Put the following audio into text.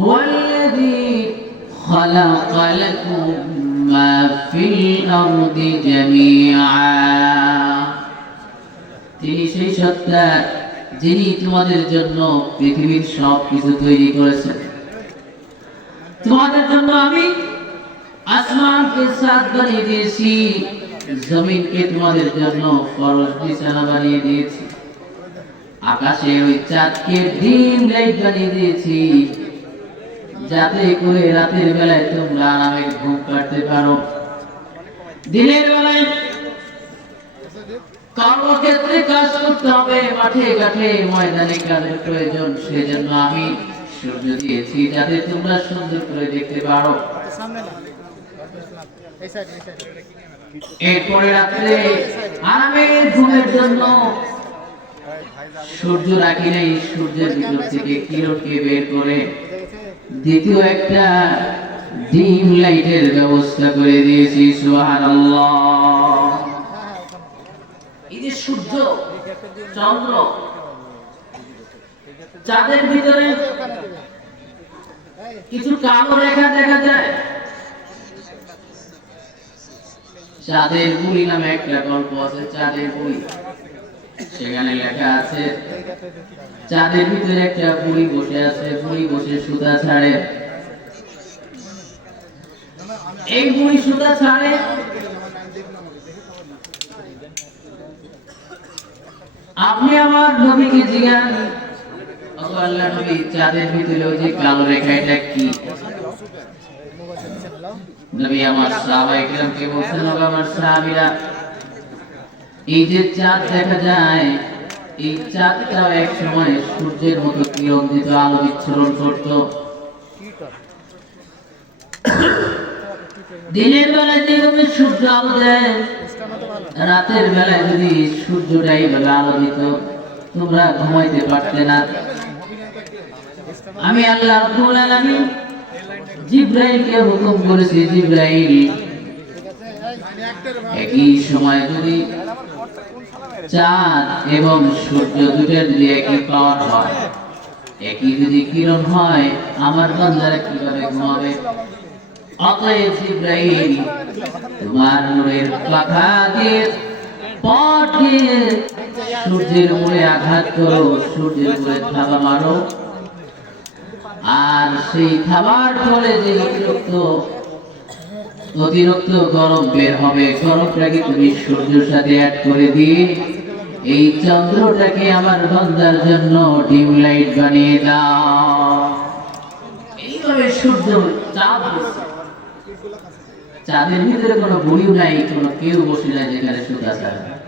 هو الذي خلق لكم ما في الأرض جميعا তিনি সেই সত্তা যিনি তোমাদের জন্য পৃথিবীর সব কিছু তৈরি করেছেন তোমাদের জন্য আমি আসমানকে সাত বানিয়ে দিয়েছি জমিনকে তোমাদের জন্য ফরজ বিছানা বানিয়ে দিয়েছি আকাশে ওই চাঁদকে ডিম লাইট বানিয়ে দিয়েছি যাতে করে রাতের বেলায় তোমরা আরামে ঘুম কাটতে পারো। দিনের বেলায় কর্মক্ষেত্রে কাজ করতে হবে, মাঠে ঘাটে, ময়দানে কাজের প্রয়োজন, সেজন্য আমি সূর্য দিয়েছি, যাতে তোমরা সুন্দর করে দেখতে পারো। এরপরে রাত্রে আরামে ঘুমের জন্য সূর্য রাখি নাই, সূর্যের ভিতর থেকে কিরণকে বের করে দ্বিতীয় একটা ডিম লাইটের ব্যবস্থা করে দিয়েছি সূর্য, চন্দ্র, চাঁদের ভিতরে কিছু কালো রেখা দেখা যায়। চাঁদের বুড়ি নামে একটা গল্প আছে, চাঁদের বুড়ি সেখানে লেখা আছে, চাঁদের ভিতরে একটা বুড়ি বসে আছে, বুড়ি বসে সুতা ছাড়ে। এই বুড়ি সুতা ছাড়ে? আপনি আমার নবীকে জিজ্ঞান আল্লাহ নবী চাঁদের ভিতরে ওই যে কালো রেখা, এটা কি? নবী আমার সাহাবায়ে কেরামকে বলছেন আমার সাহাবীরা এই যে চাঁদ দেখা যায়। এই চাঁদটাও এক সময় সূর্যের মতো কিরণ আলো বিচ্ছুরণ করত। দিনের বেলায় যেভাবে সূর্য আলো দেয়, রাতের বেলায় যদি সূর্যটা এইভাবে আলো দিত, তোমরা ঘুমাইতে পারতে না। আমি আল্লাহ জিব্রাইলকে হুকুম করেছি, জিব্রাইল একই সময় যদি চাঁদ এবং সূর্য দুটোর যদি একই পাওয়ার হয়, একই যদি কিরণ হয়, আমার বান্দারা কীভাবে ঘুমাবে? অতএব জিব্রাইল, তোমার নূরের পাখা দিয়ে সূর্যের উপরে আঘাত করো, সূর্যের উপরে থাবা মারো। আর সেই থাবার ফলে যে অতিরিক্ত অতিরিক্ত গরম বের হবে। গরমটাকে তুমি সূর্যের সাথে অ্যাড করে দিয়ে এই চন্দ্রটাকে আমার বন্দার জন্য ডিম লাইট বানিয়ে দাও। এইভাবে সূর্য চাঁদ চাঁদের ভিতরে কোনো বুড়িও নাই, কোনো কেউ বসে যায় যেখানে সুতা ছাড়া